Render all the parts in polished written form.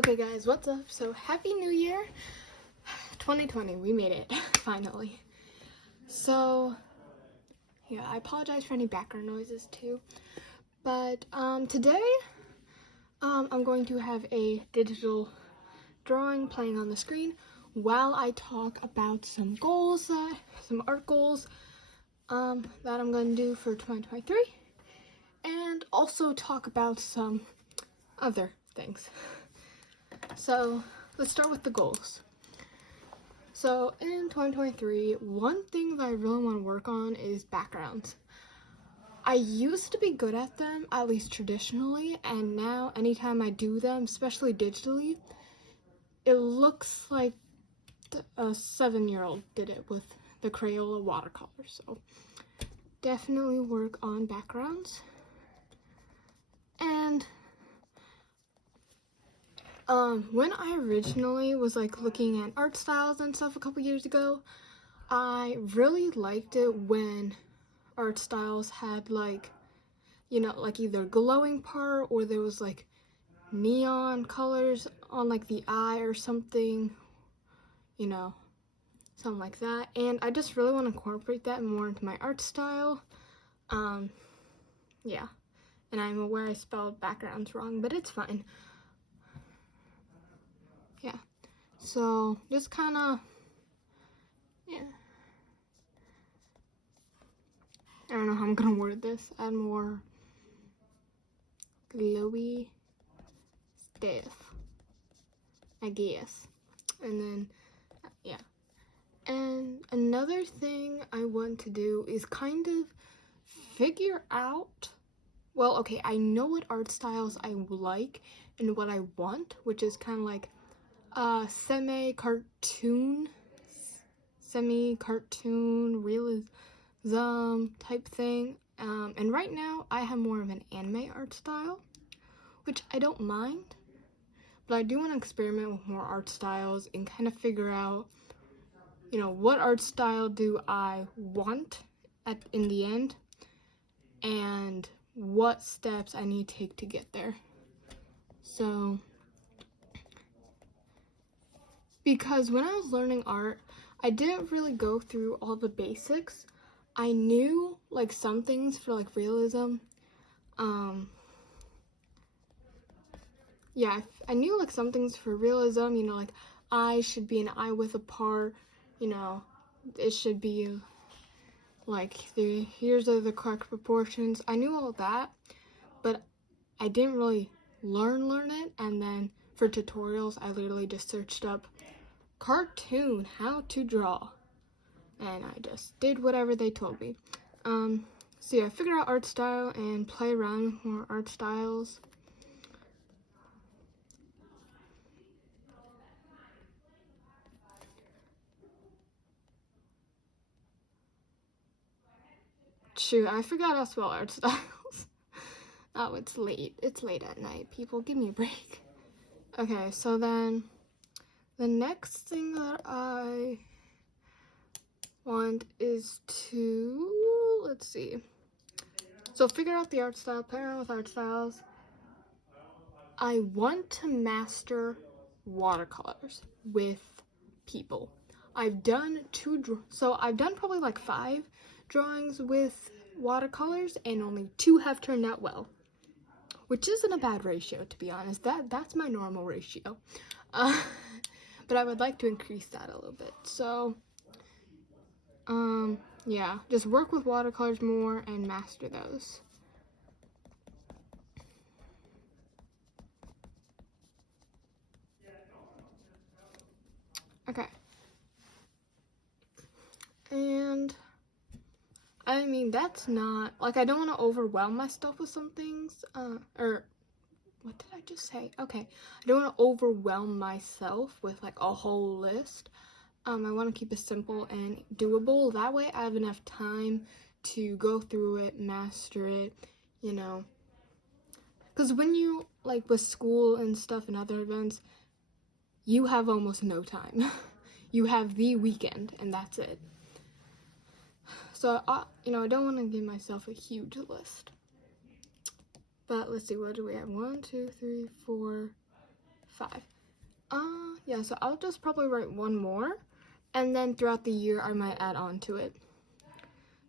Okay guys, what's up? So happy new year 2020, we made it finally. So yeah, I apologize for any background noises too, but today I'm going to have a digital drawing playing on the screen while I talk about some goals, some art goals that I'm going to do for 2023, and also talk about some other things. So let's start with the goals. So in 2023, one thing that I really want to work on is backgrounds. I used to be good at them, at least traditionally, and now anytime I do them, especially digitally, it looks like a 7-year-old did it with the Crayola watercolor. So definitely work on backgrounds. And when I originally was looking at art styles and stuff a couple years ago, I really liked it when art styles had either glowing part or there was neon colors on the eye or something, something like that. And I just really want to incorporate that more into my art style. Yeah. And I'm aware I spelled backgrounds wrong, but it's fine. Yeah. So just kind of, yeah. I don't know how I'm gonna word this. Add more glowy stuff, I guess. And then, yeah. And another thing I want to do is kind of figure out, well, okay, I know what art styles I like and what I want, which is kind of semi-cartoon realism type thing. And right now I have more of an anime art style, which I don't mind, but I do want to experiment with more art styles and kind of figure out, what art style do I want in the end, and what steps I need to take to get there. So, because when I was learning art, I didn't really go through all the basics. I knew some things for realism. Yeah, I knew some things for realism, eyes should be an eye width apart, it should be here's the correct proportions. I knew all that, but I didn't really learn it. And then for tutorials, I literally just searched up cartoon how to draw, and I just did whatever they told me. So yeah, I figured out art style and play around with more art styles. Shoot, I forgot how to spell art styles. Oh, it's late. It's late at night. People, give me a break. Okay, so then the next thing that I want is to, let's see. So figure out the art style, play around with art styles. I want to master watercolors with people. I've done I've done probably 5 drawings with watercolors, and only 2 have turned out well, which isn't a bad ratio, to be honest. That's my normal ratio. But I would like to increase that a little bit. So, yeah, just work with watercolors more and master those. Okay. And I mean, that's not, I don't want to overwhelm myself with some things, or what did I just say? Okay, I don't want to overwhelm myself with a whole list. I want to keep it simple and doable. That way I have enough time to go through it, master it, because when you, with school and stuff and other events, you have almost no time. You have the weekend, and that's it. So, I don't want to give myself a huge list. But let's see, what do we have? 1, 2, 3, 4, 5. Yeah, so I'll just probably write one more, and then throughout the year I might add on to it.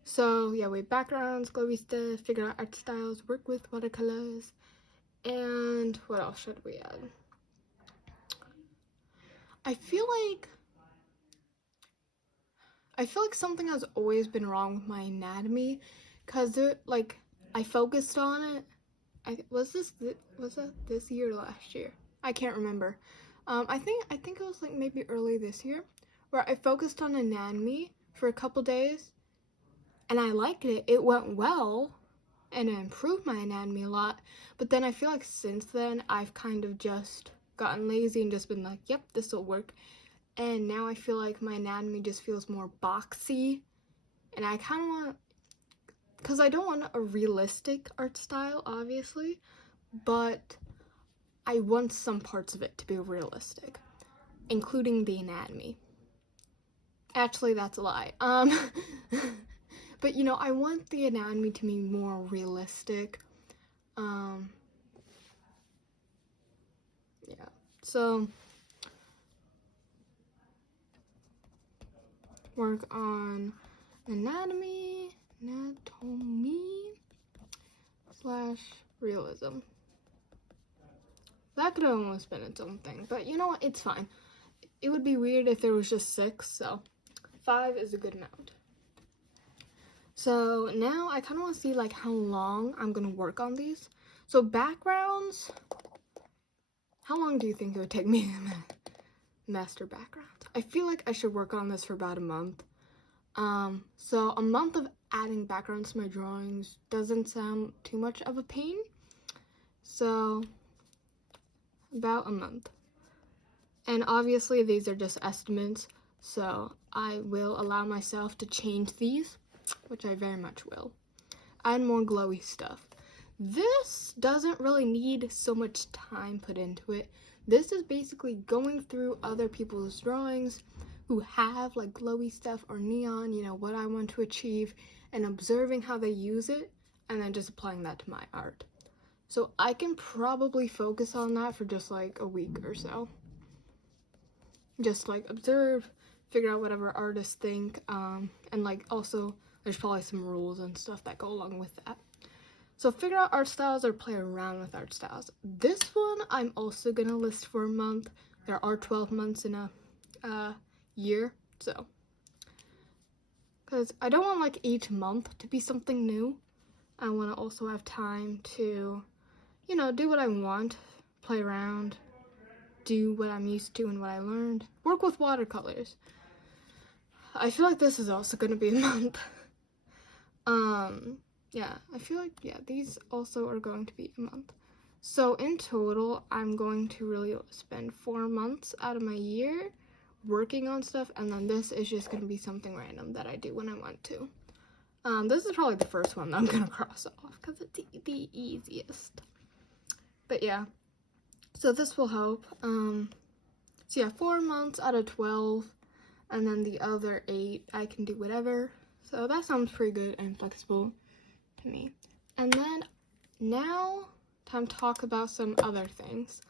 So yeah, we backgrounds, glowy stuff, figure out art styles, work with watercolors, and what else should we add? I feel like something has always been wrong with my anatomy, cause I focused on it. Was that this year or last year? I can't remember. I think it was like maybe early this year, where I focused on anatomy for a couple days, and I liked it. It went well, and it improved my anatomy a lot. But then I feel like since then I've kind of just gotten lazy and just been like, yep, this will work. And now I feel like my anatomy just feels more boxy, and I kind of want, because I don't want a realistic art style, obviously, but I want some parts of it to be realistic, including the anatomy. Actually, that's a lie. But you know, I want the anatomy to be more realistic. Yeah. So work on anatomy / realism. That could have almost been its own thing, but you know what? It's fine. It would be weird if there was just 6, so 5 is a good amount. So now I kind of want to see like how long I'm going to work on these. So backgrounds, how long do you think it would take me to master backgrounds? I feel like I should work on this for about a month. So a month of adding backgrounds to my drawings doesn't sound too much of a pain. So about a month. And obviously these are just estimates, so I will allow myself to change these, which I very much will. Add more glowy stuff. This doesn't really need so much time put into it. This is basically going through other people's drawings who have like glowy stuff or neon, you know, what I want to achieve, and observing how they use it, and then just applying that to my art. So I can probably focus on that for just like a week or so. Just like observe, figure out whatever artists think, and like also there's probably some rules and stuff that go along with that. So figure out art styles or play around with art styles. This one I'm also gonna list for a month. There are 12 months in a year, so because I don't want like each month to be something new. I want to also have time to, you know, do what I want, play around, do what I'm used to and what I learned, work with watercolors. I feel like this is also going to be a month. Yeah, I feel like, yeah, these also are going to be a month. So in total, I'm going to really spend 4 months out of my year working on stuff, and then this is just going to be something random that I do when I want to. This is probably the first one that I'm going to cross off because it's the easiest. But yeah, so this will help. So yeah, 4 months out of 12, and then the other 8, I can do whatever. So that sounds pretty good and flexible to me. And then now, time to talk about some other things.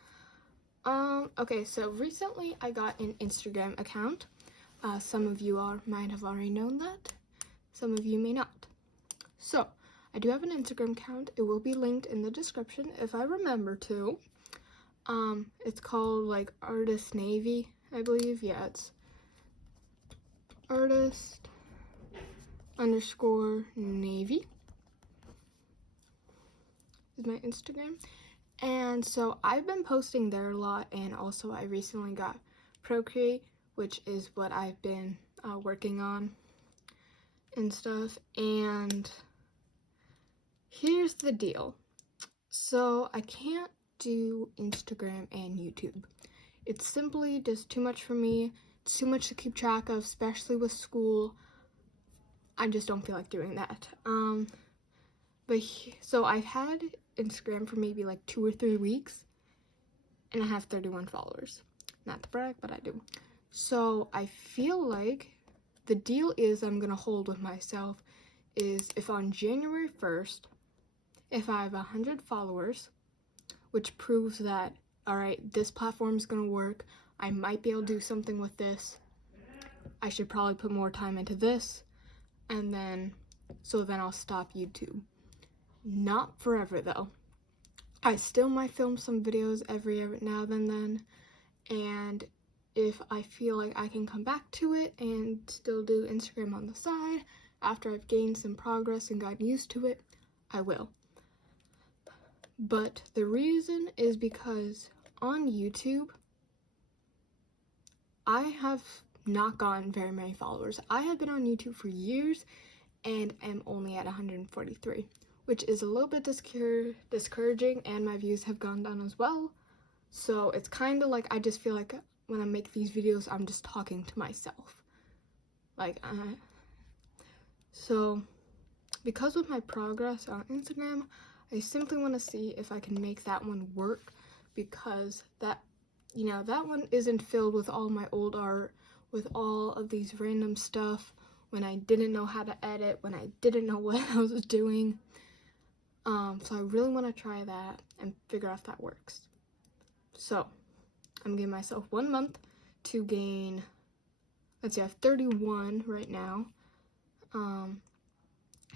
Okay, so recently I got an Instagram account. Some of you might have already known that. Some of you may not. So, I do have an Instagram account. It will be linked in the description if I remember to. It's called like Artist Navy, I believe. Yeah, it's artist_Navy is my Instagram. And so I've been posting there a lot, and also I recently got Procreate, which is what I've been working on and stuff. And here's the deal. So I can't do Instagram and YouTube. It's simply just too much for me. It's too much to keep track of, especially with school. I just don't feel like doing that. So I've had Instagram for maybe like 2 or 3 weeks, and I have 31 followers. Not to brag, but I do. So I feel like the deal is I'm gonna hold with myself is if on January 1st, if I have 100 followers, which proves that all right, this platform is gonna work. I might be able to do something with this. I should probably put more time into this, and then I'll stop YouTube. Not forever though. I still might film some videos every now and then, and if I feel like I can come back to it and still do Instagram on the side after I've gained some progress and gotten used to it, I will. But the reason is because on YouTube, I have not gotten very many followers. I have been on YouTube for years and am only at 143, which is a little bit discouraging, and my views have gone down as well. So it's kind of like I just feel like when I make these videos, I'm just talking to myself. So because of my progress on Instagram, I simply want to see if I can make that one work, because that one isn't filled with all my old art, with all of these random stuff when I didn't know how to edit, when I didn't know what I was doing. So I really want to try that and figure out if that works. So I'm giving myself 1 month to gain, let's see, I have 31 right now.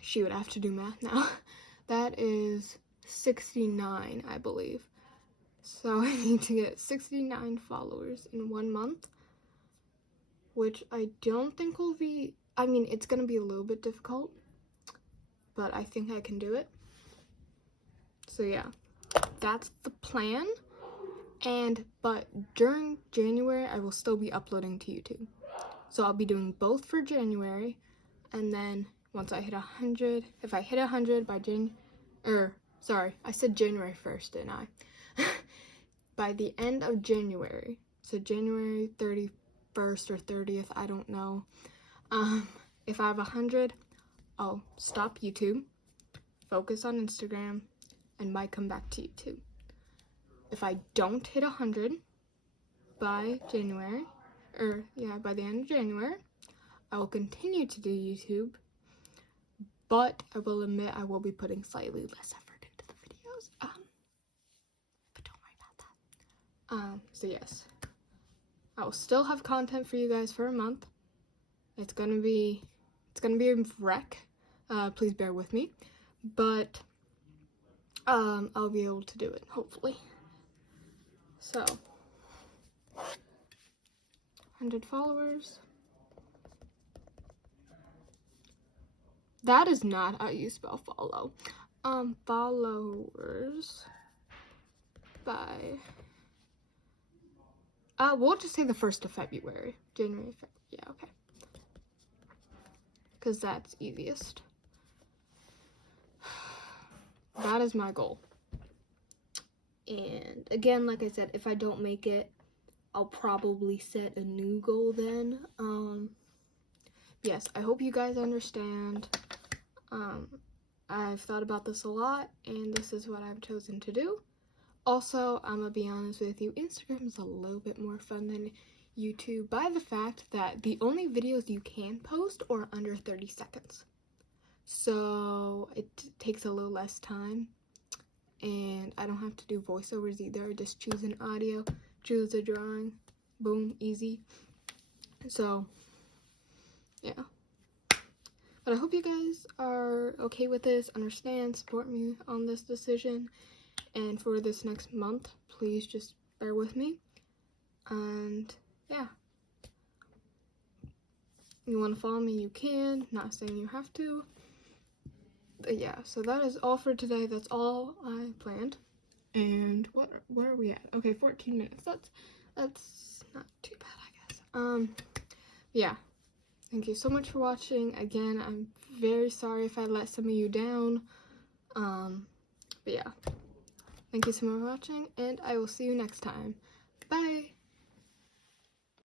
Shoot, I have to do math now. That is 69, I believe. So I need to get 69 followers in 1 month, which I don't think will be, I mean, it's going to be a little bit difficult, but I think I can do it. So yeah, that's the plan. But during January, I will still be uploading to YouTube. So I'll be doing both for January, and then once I hit 100, if I hit 100 by I said January 1st, didn't I? By the end of January, so January 31st or 30th, I don't know. If I have 100, I'll stop YouTube, focus on Instagram, and might come back to YouTube. If I don't hit 100 by January, by the end of January, I will continue to do YouTube, but I will admit I will be putting slightly less effort into the videos. But don't worry about that. So yes, I will still have content for you guys for a month. It's gonna be a wreck. Please bear with me, but I'll be able to do it, hopefully. So 100 followers. That is not how you spell follow. Followers by, we'll just say the 1st of February. January, February, yeah, okay. Because that's easiest. That is my goal. And again, like I said, if I don't make it, I'll probably set a new goal then. Yes, I hope you guys understand. I've thought about this a lot, and this is what I've chosen to do. Also, I'm gonna be honest with you, Instagram is a little bit more fun than YouTube by the fact that the only videos you can post are under 30 seconds. So it takes a little less time, and I don't have to do voiceovers either. I just choose an audio, choose a drawing, boom, easy. So yeah. But I hope you guys are okay with this, understand, support me on this decision. And for this next month, please just bear with me. And yeah. You want to follow me, you can. Not saying you have to. But yeah, so that is all for today. That's all I planned. And where are we at? Okay, 14 minutes. That's not too bad, I guess. Yeah. Thank you so much for watching. Again, I'm very sorry if I let some of you down. But yeah. Thank you so much for watching, and I will see you next time. Bye!